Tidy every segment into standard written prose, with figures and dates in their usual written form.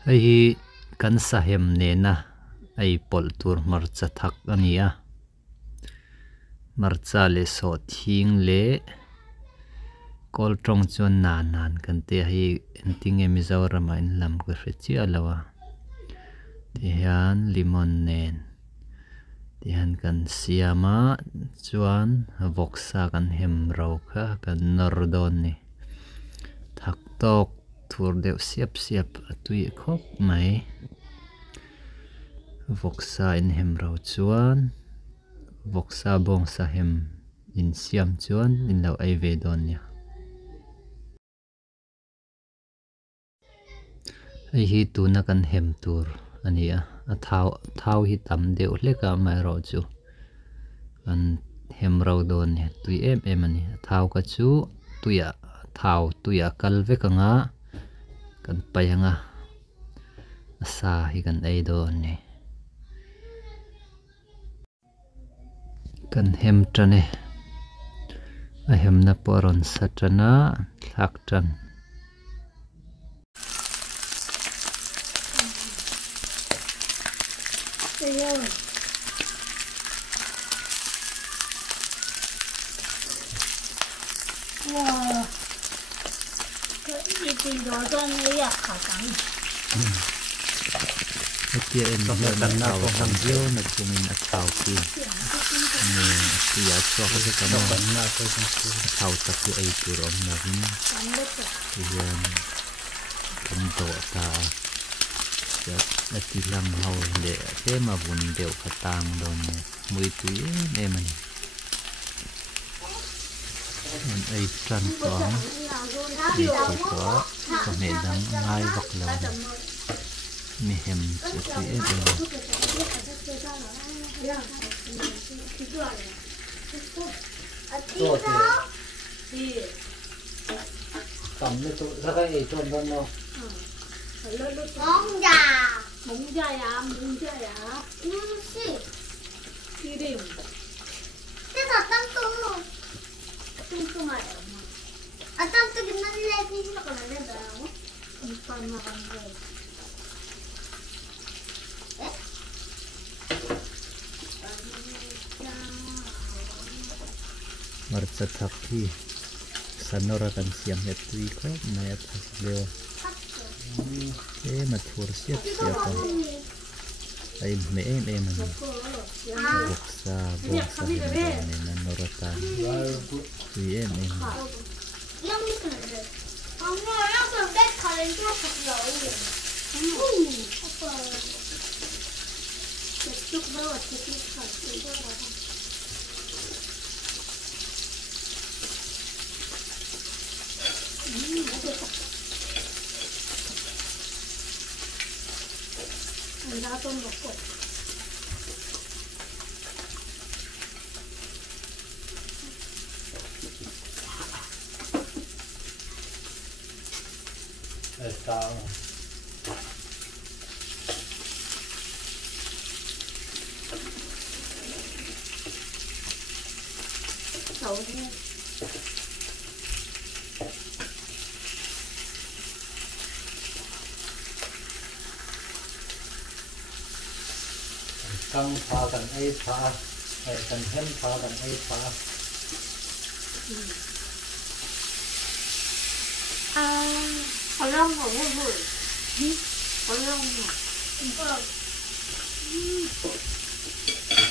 Hei kan sahem nena ai pol tur marcha thak ania marcha le so thing le kol trong chuan nan kan te hi enting Mizoram in lam ko hrechi alawa ti hian limon nen ti han kan siama chuan voksa kan hem ro kha kan nor don ni thak tok thur deuh siap atui khop mai voksa in hem ro chuan voksa bong sa hem in siam chuan in lo ai ve don nia ai hi tuna kan hem tur ania a thau hi tam deuh hleka mai ro chu kan hem ro don ni tui em ani thau ka chu tuya thau tuya kal vekanga kan payanga asa hi kan ei don ni kan hem trane a hem na poron satrana thak tran wow cái gì thì đó cho người à khả năng Tia en na thau hang dio na chumin a thau ki ni tia cho ka ka na thau ta ki ai tur om na vin hian kan do ta ya ati lam hau le te ma bun deu khatang don mui tui em ani an ai tran ko ni ko ko me dang ngai vak lo mi hem chu tui em tầm nó tụi ra cái tròn con nó bún già à 기름 그래서 땅콩 말이야 아 땅콩이 날래 피시가 날래다고 엄마 간거 marcha thak hi sanora kan siam he tui ko mai thas leo e ma thur siap ka ai me em an boksa ne na norata tui em yang 엄마 여기 내 가는 쪽 갔어 아빠 저쪽 넣어 저쪽 갔어 나도 먹고 está căng phá gần ấy phá gần hem phá gần ấy phá 어려운 거 뭐? 어려운 거.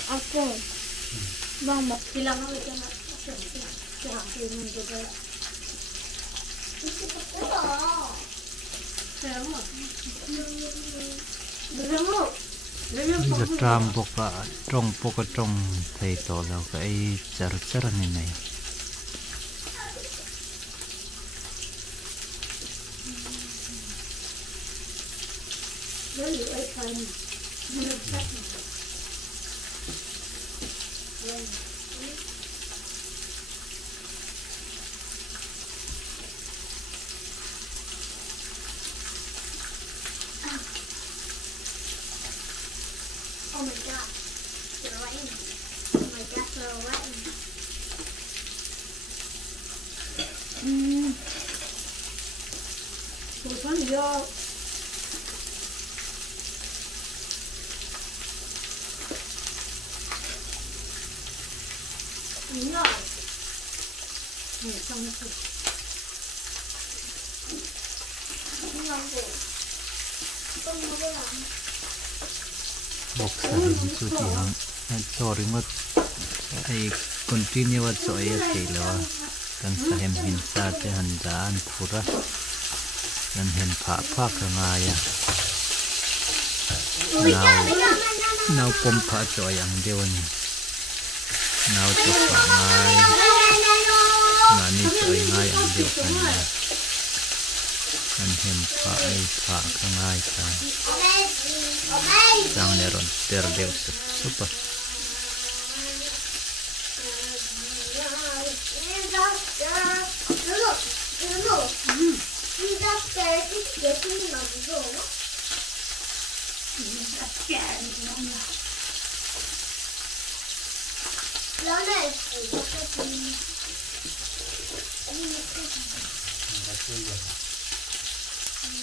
아빠. 막 기랑 하고 있잖아. 저 앞에 있는 거가. 이렇게 뜯어. giờ tram boka trong boka trong thầy to lao cái char này Oh my god, it's raining. Oh my god, it's raining. 우선 이거 중요해. 네, 정수. bọc sa hình chu ti hang chori ngot ai continue wat so ai te lawa kan sa hem hin sa te han da an phura kan hen pha pha ka nga ya now pom pha choi ang dewani now to pha ngai na ni choi ngai ang dew kan ya kan hen pha ai pha ka ngai ka sang neron ter dew super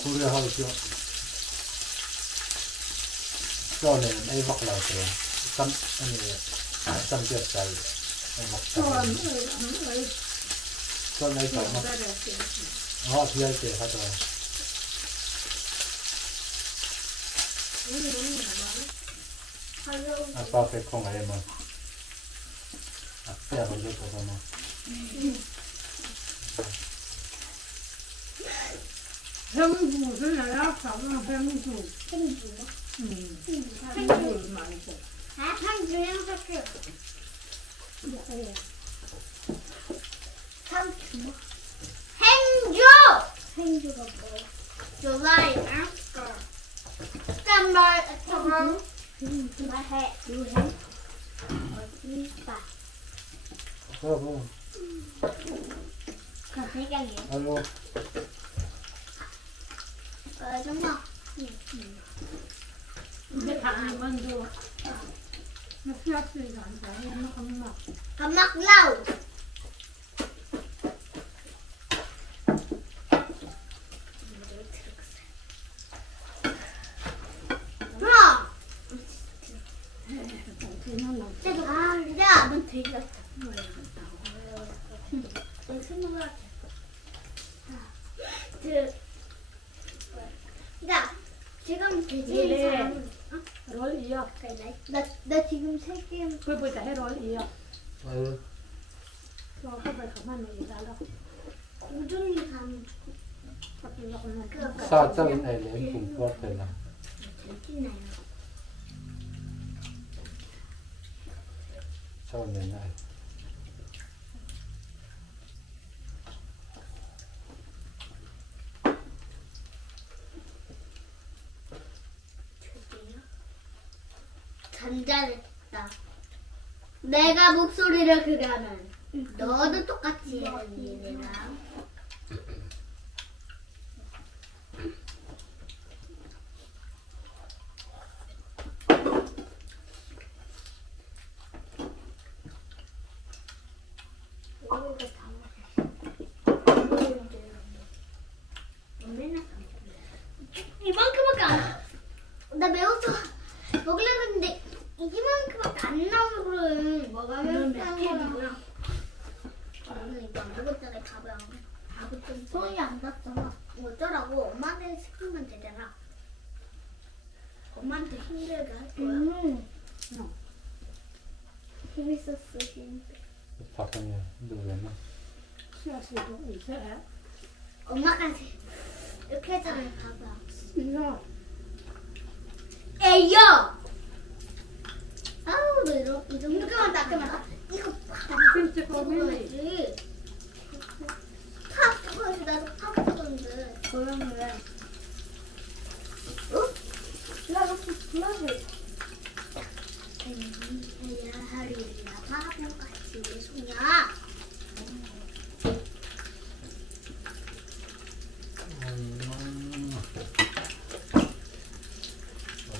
Kuya hao chưa? Cho nên ai vọc lại rồi, cắm anh này cắm chết tay, ai vọc tay. Cho nên phải mà, họ thì ai kể hết rồi. Apa phải không ai mà, phải là gì của nó. 행주 그냥 잡으면 행주. 행주. 행주 많이 줘. 아, 행주 행주. 뭐예요? 행주. 행주. 행주가 뭐야? 좋아요. 짠말 잠깐. 말해. 누해. 어디 봐. 뭐. 그 생각이야. Alo. 정말. 근데 당만 줘. nó khác gì cả cái nó không mặc. Không mặc lâu. 넌 되게 같아. 넌 스무 같아. 야, 지금 돼지 롤이요. 나 지금 세 개. 그걸 다 해 롤이요. Ừ. 저 그걸 그만 내다가. 꾸준히 가면 Sao cho bên này lấy cùng có thể là sau này này 잔잔했다. 내가 목소리를 그려는 너도 똑같이 해, 언니랑. 이만큼밖에 안. 나 매워서 먹으려고 했는데 이만큼밖에 안 나오는 거를 먹으면 맵거야. 저는 이거 안 먹었잖아. 밥을 좀 손이 안 닿잖아. 어쩌라고 엄마한테 시키면 되잖아. 엄마한테 힘들게 할 거야. 재밌었어. 바탕에 누구나 수야씨도 이제 엄마가 이렇게 했잖아. 봐봐. 이거 에이요. 아우 너 이 정도만 닦으면 이거 진짜 고민이지. 탁 그거지. 나도 탁 그건데. 그러면 왜? 어? 나도 불러줘. 야 하리야 바보같이 왜 소냐?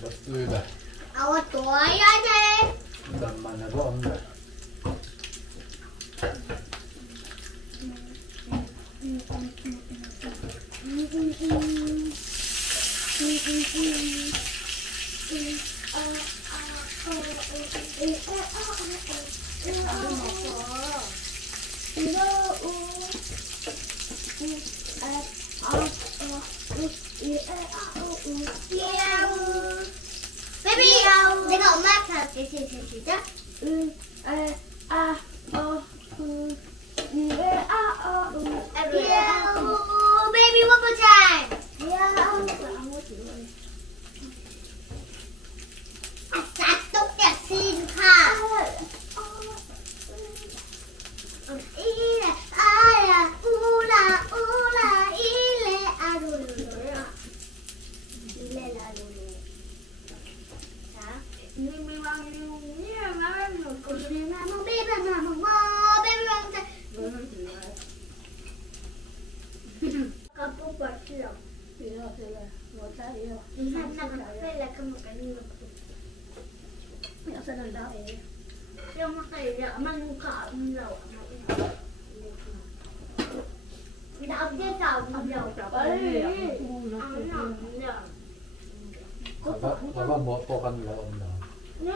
nó tươi này 아와 또야 돼. tầm mà nó có ông này 베이비 내가 엄마한테 할게 시작. Baby one more time. 아싸 똑같이 가. 이래 아야 우라 우라 이래 아루루라 이래 라루루. 자, 마마 베이비 왕자. Kamu bersiap. Tidak. Saya akan makan ini. Yang senang dah. Yang makan ya, manuka menjauh. Tidak ada tahu menjauh. Apa mau tokan lawan dah? No.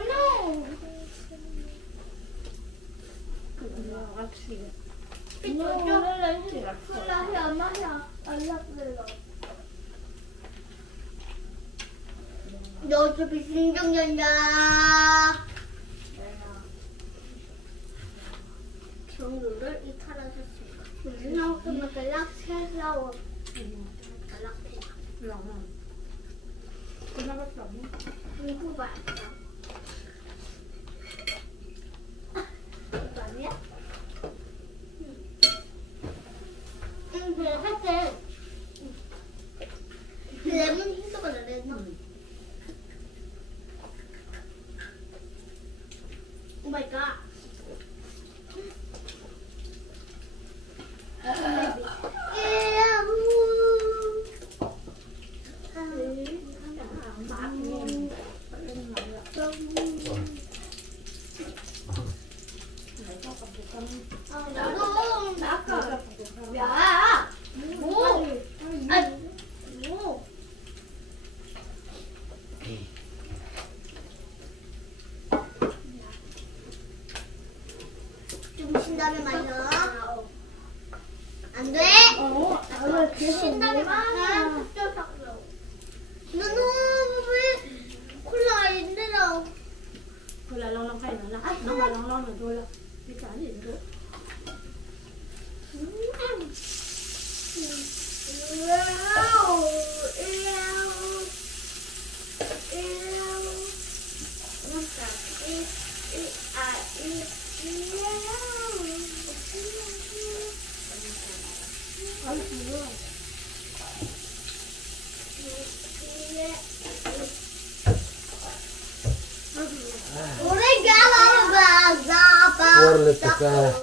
너 어차피 신경전이야. 정도를 이탈하셨습니다. 너 그만 갈락해서 갈락해. 이거 봐. 이거 아니야? 그래 할게. 레몬 흰색을 넣었나? 오 마이 갓. 야! 뭐? 뭐? 좀 신다면 말이야. 안 돼? 신다면 말이야. 너무 왜 콜라 아닌데 나. 콜라 long long phải nó là nó mà long long là thôi là cái cá gì nữa. Obrigada, Por le tocar.